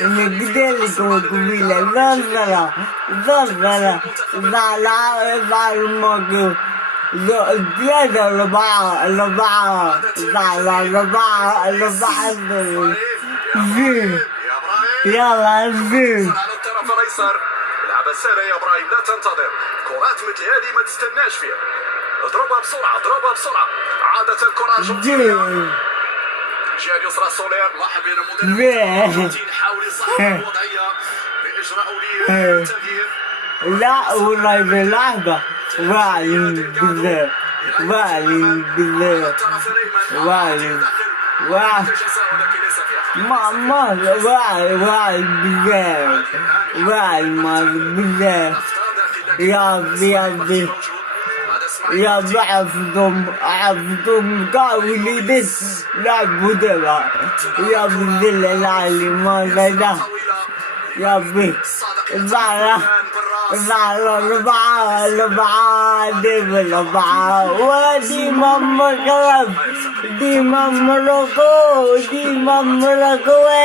نقدر قبيلة ظلة ظلمك ثلاثة أربعة يلا زين على الطرف الايسر. العب السهله يا ابراهيم، لا تنتظر. كرات مثل هذه ما تستناش فيها. اضربها بسرعه. عادت الكره جميله. الجهه اليسرى سولير. لاحظين المدرب يحاول يصحح الوضعيه باجراء التغيير. لا والله بلعبة واعي بزاف ما واعي بزاف يا عبدهم قاولي بس لعبوا دبا يا بذل العالي ما لا يا بي زعرة أربعة ودي ماما كلام دي ماما ركو